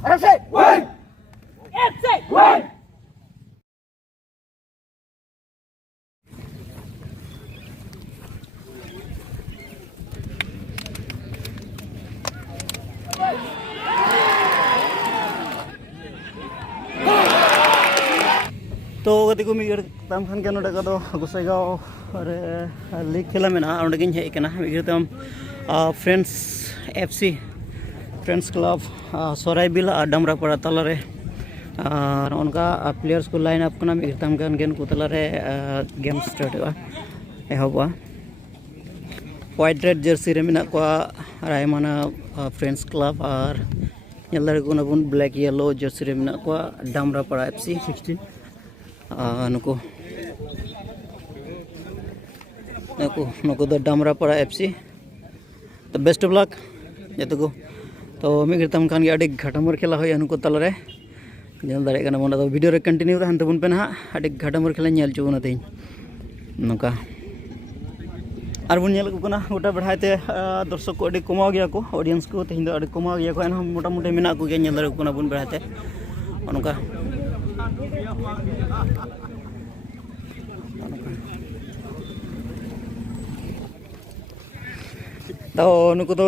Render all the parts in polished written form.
FC win! FC win! तो गति को मिगड़ तम खान के नोडे का गोसाईगांव लीग खेला में अंडे हेकना मिगड़तम फ्रेंड्स FC फ्रेंड्स क्लब सराइबिल डामरापाड़ा तलारे उनका प्लेयर्स को लाइन अप करना मिगड़तम गेन को तलारे गेम स्टार्ट एहबा व्हाइट रेड जर्सी रे मेना को रायमाना फ्रेंड्स क्लब और नेलदारे को नबुन ब्लैक येलो जर्सी रे मेना को डामरापाड़ा FC 16 नुको डामरापाड़ा FC तो बेस्ट ऑफ लक जो को तो मिगड़तम खान के घाटामर खेला हुआ नुको तलारे नेल दाड़े कना बन वीडियो रे कंटिन्यू तहन तबन पे ना घाटामर खेला नेल चुना तेज नौका और बन नेल को गोटा बढ़ाते दर्शक को कमाव गया को ऑडियंस को तेज दो कमाव गया को एन मोटामुटी मेना को नेल दाड़े को बन बढ़ाते नौका तो नुको तो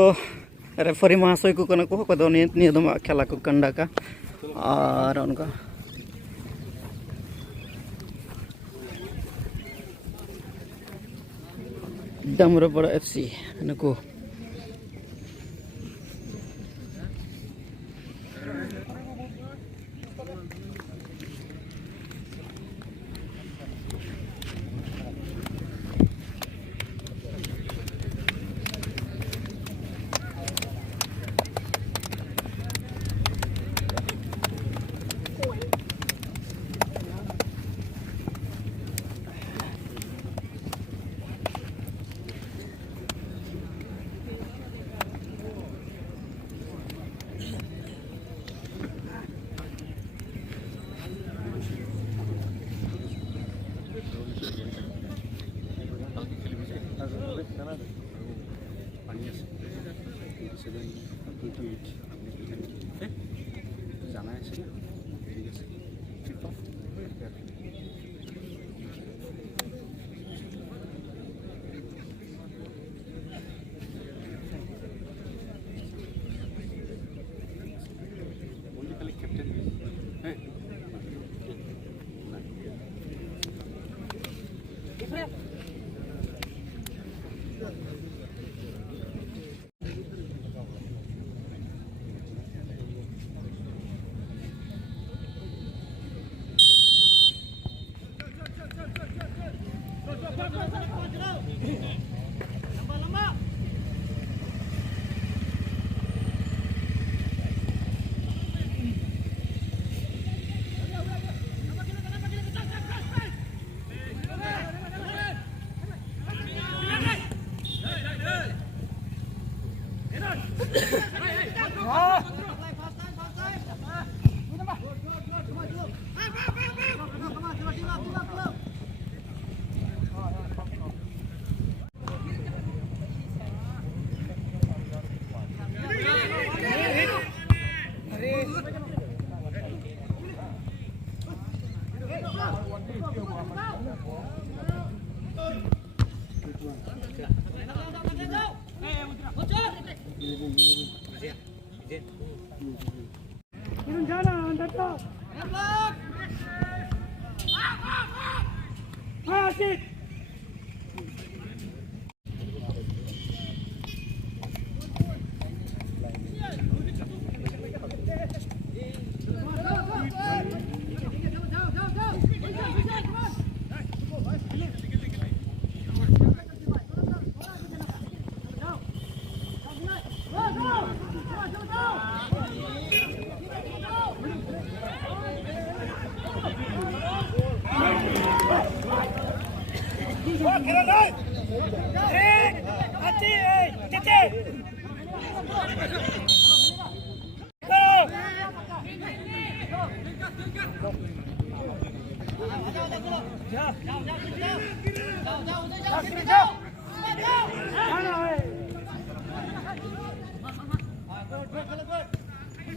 रेफरी महाशय को नियम खेला को कंडा का और उनका डामरापाड़ा FC नुको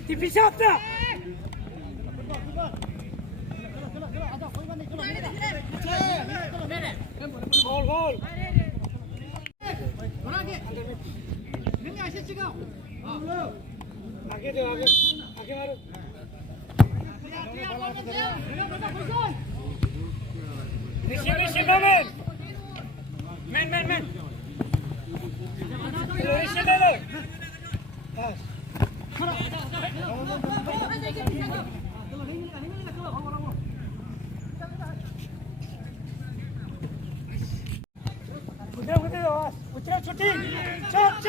Difícil. Gol. आगे मारो Receive man receive pass udah shooting cut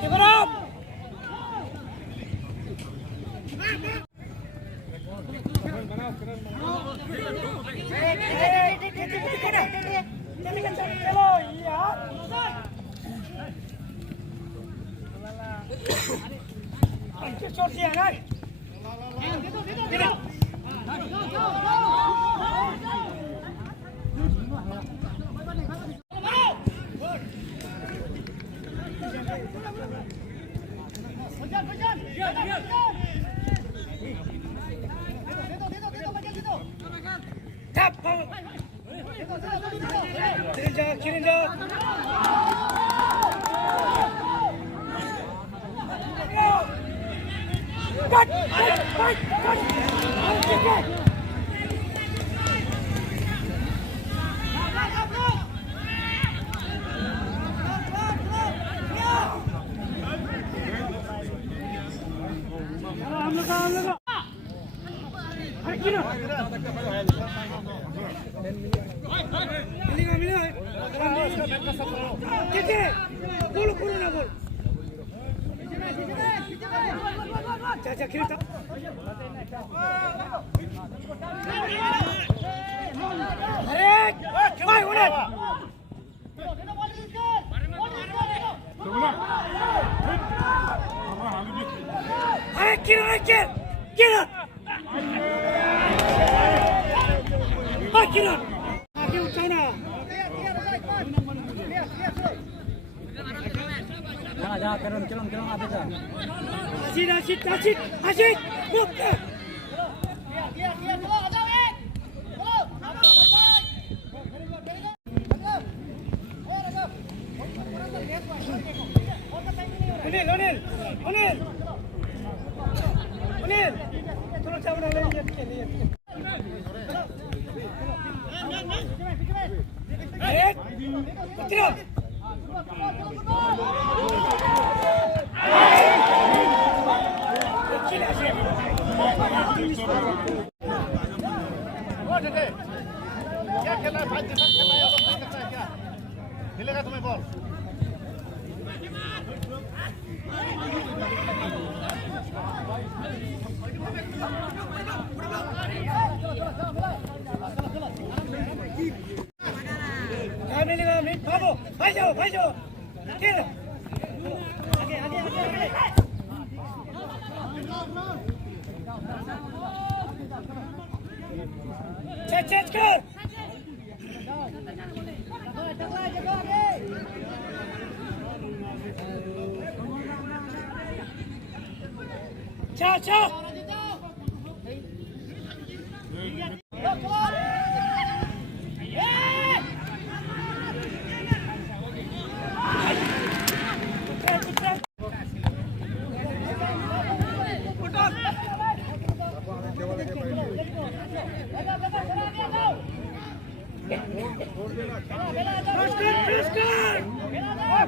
Give it up! Kirin Caca kita. Tarik. Woi, udah. Ayo kira. Kira. Ayo China. जा चलो आते जा Asyik buka Onil tolong campur lagi lihat Ayo Putra क्या खेलना है भाई डिफेंस खेलना है और नहीं करता है क्या मिलेगा तुम्हें बॉल क्या मिलेगा भागो भाई जाओ खेल आगे चेंज कर चा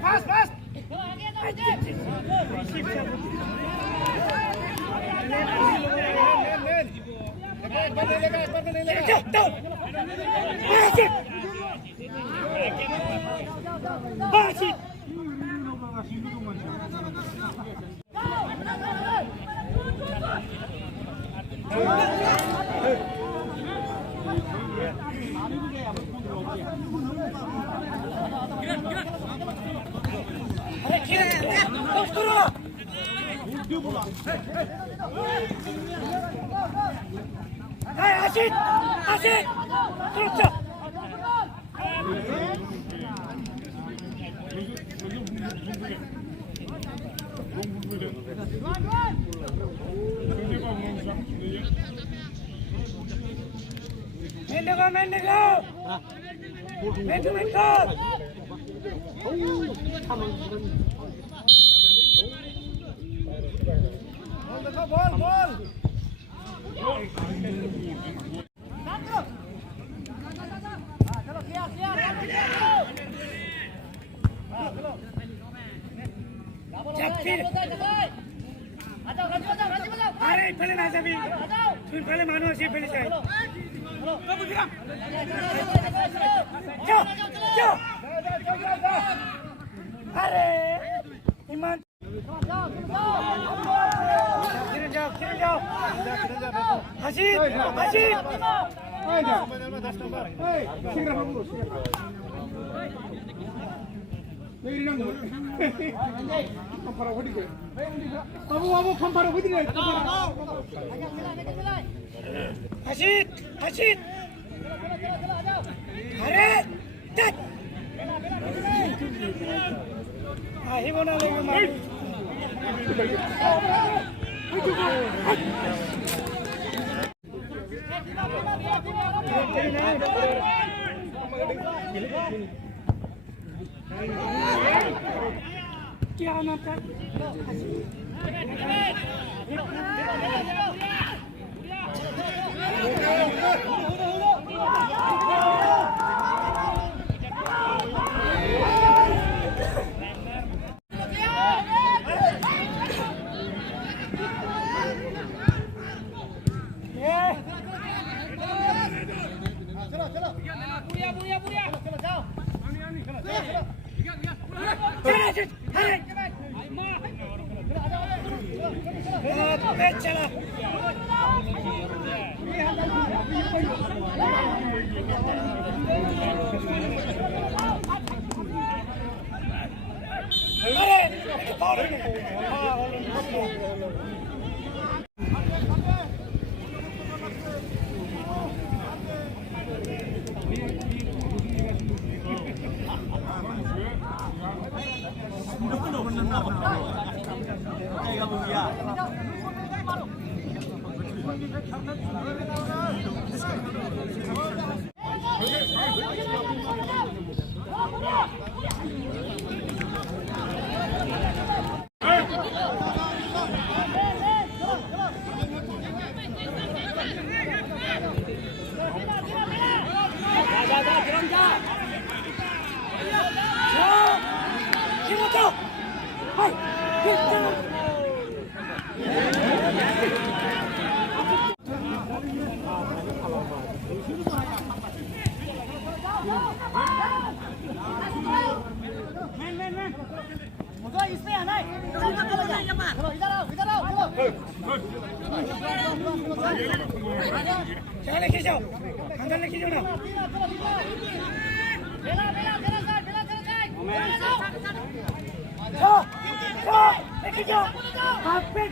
Fast. Basit. 아신! 아신! 그렇죠! 맨드가 맨드가! 맨드 맨드! 볼! 볼! अरे पहले ना सभी तुम पहले मानो से पहले से जाओ अरे ईमान जाओ हसीद हसीद हसीद हसीद अरे तक आही बना लेंगे क्या होना था चला इसमें आना है इधर आओ चलो खींचो अंदर लेके जाओ ना लेके जाओ हाथ पे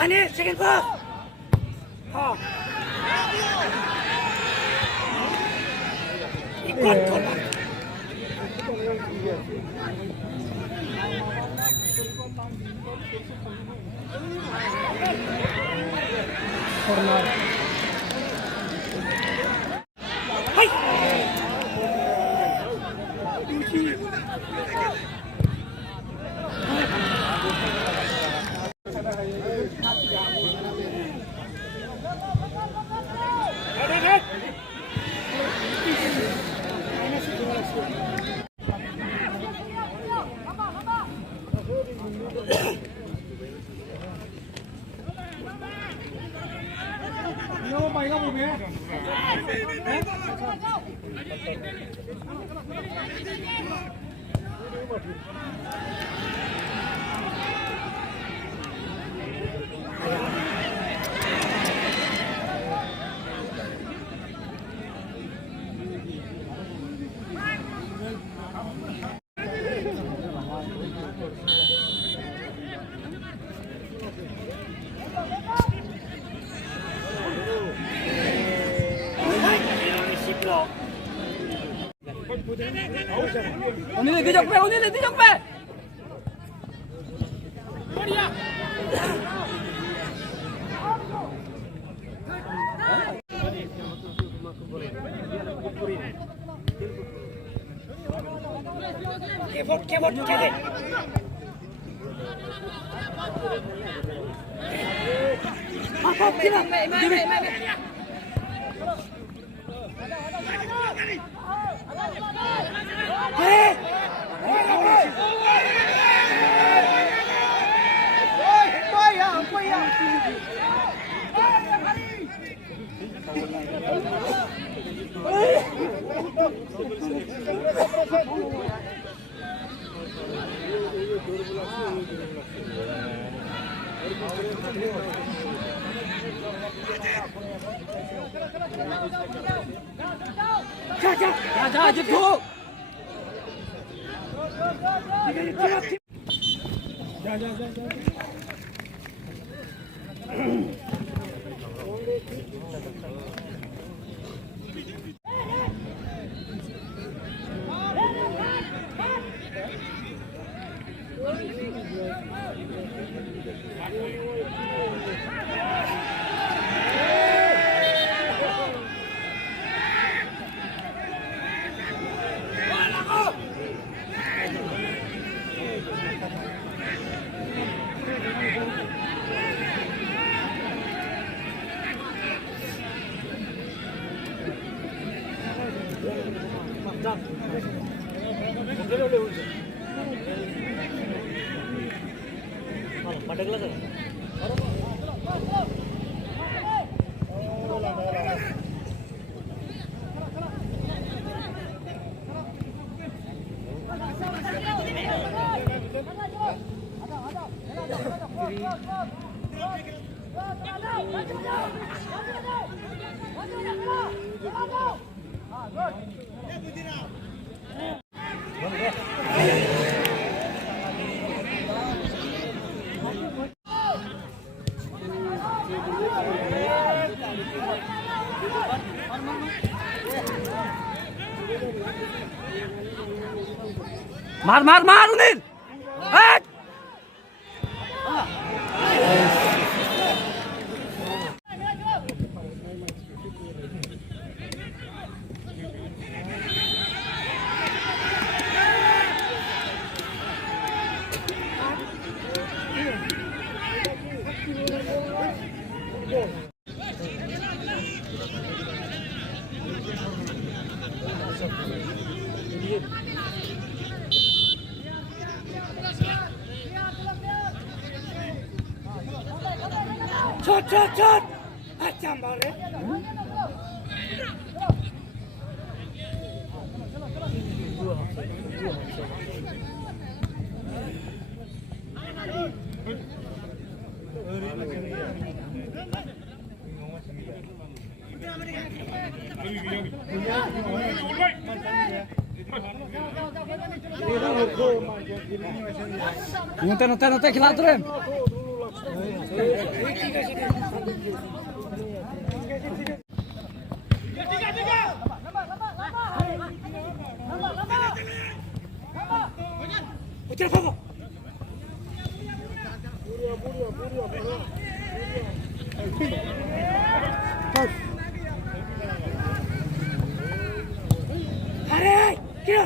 Ani, second pass. Oni đi dọc về, đi dọc về. Ke bot. Hop, kira. जा जितू जा मार मार मार उन्हें हट Shot! अच्छा मारे Nonton खिला तो रहे उतर पापा अरे क्या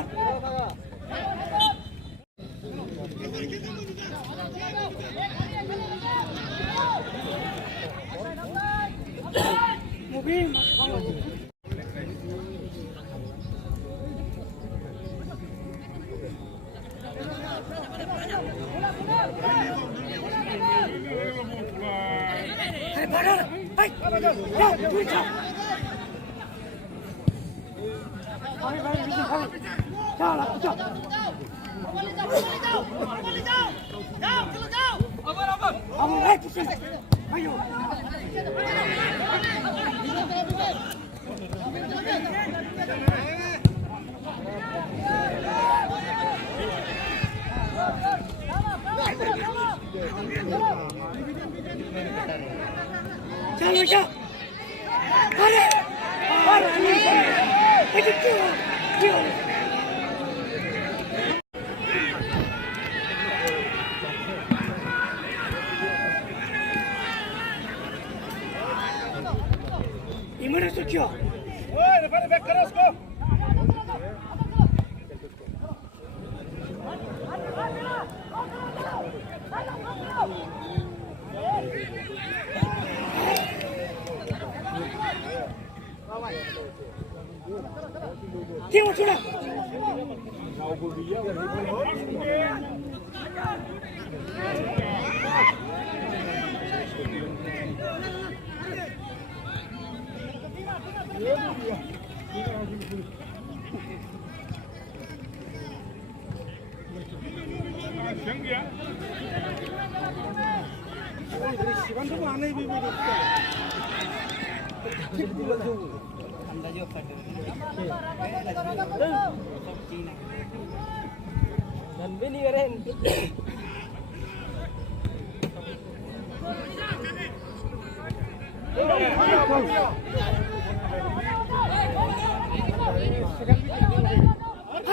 चलो क्या अरे अरे क्यों इमरा तो क्या ओए रे बैक करो उसको क्यों चुना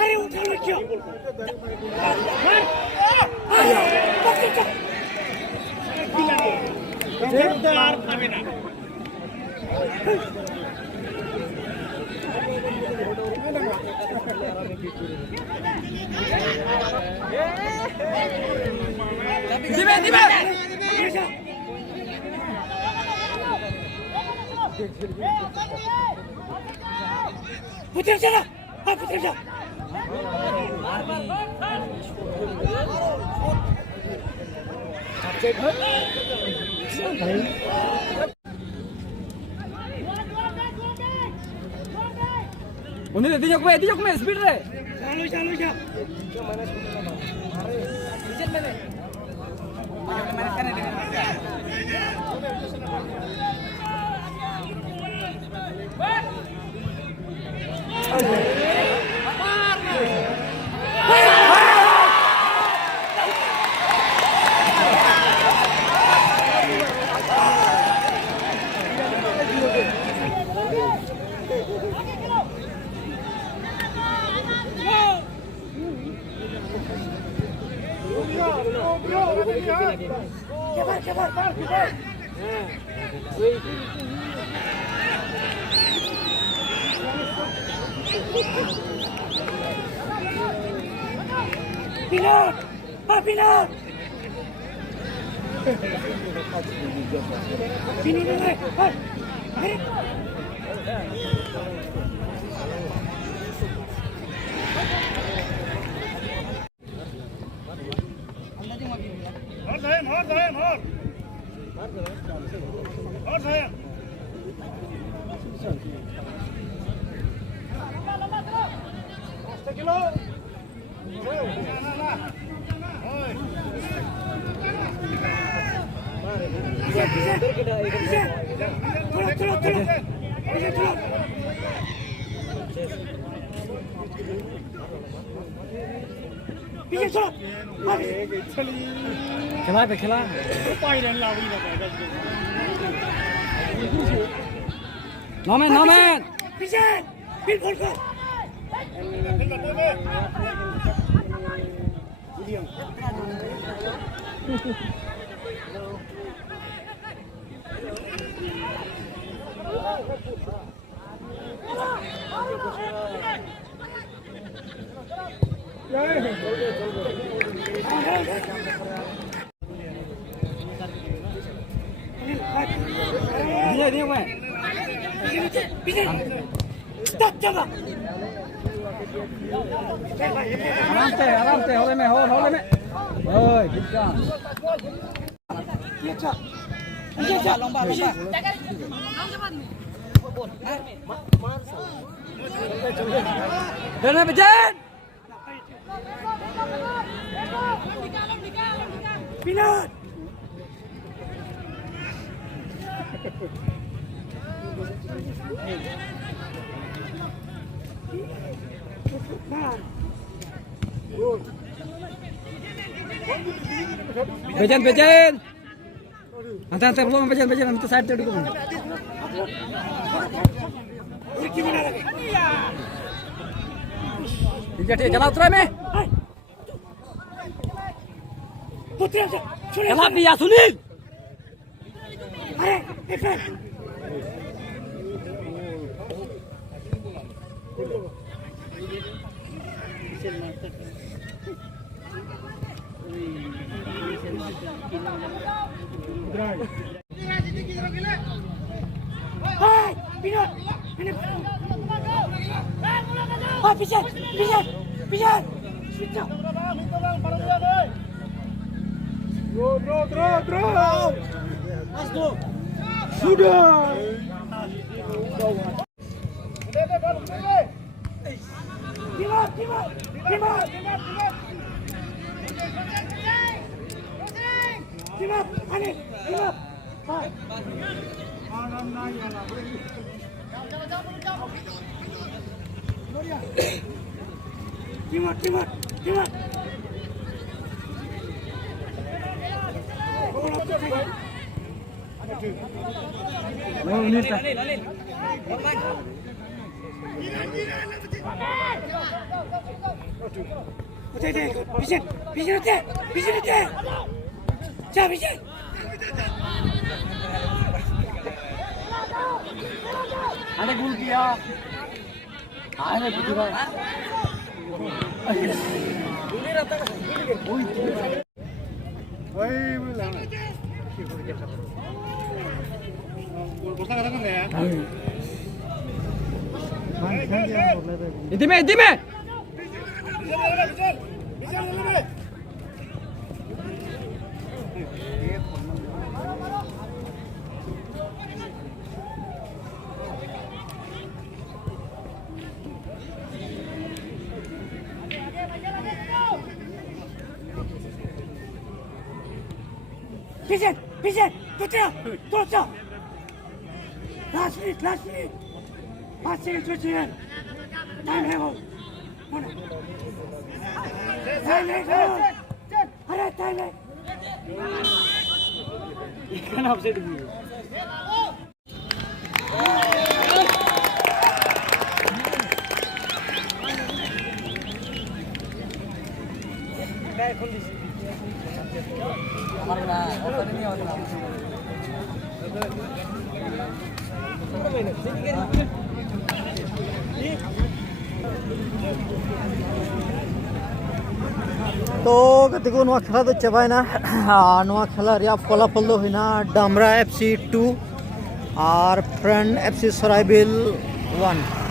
अरे उठा लो क्यों आया पकड़ আর পাবে না দিবে দিবে পুত্র চলা হ্যাঁ পুত্র চলা Udah dijok me, speed re. चालू चालू जा Pilot! Pilot! Sini dulu, Hai! और सायन और सायन और सायन किलो Khela pe khela. No man. पीछे फिर बोल कर Dia मैं. पीछे स्टॉप चला आराम से होले में होले में. ओए ठीक है. ये चल ये चल लंबा Dana bejan. पिलट Bejan. Antar belum bejan nanti side tu dulu. Jadi jalan terus me. पुत्र से सुने Jalan dia Sunil. अरे एक हाय पिलट हां पीछे Draw. Sudah. Timap, Aneh, timap. Timap. Vision, vision attack, vision attack. Ja, vision. Ada gol kiya. Ada putra. Intime, intime. Vision, vision. Putra, putra. Last minute, last minute. 5 seconds to the end. Time level. Time level. Alright, time level. Ikan upset dulu. तो गतिको नवा खेला तो चाबायना नवा खेला रिया फलाफल दो होइना डामरा FC 2 और friend FC सराइबिल 1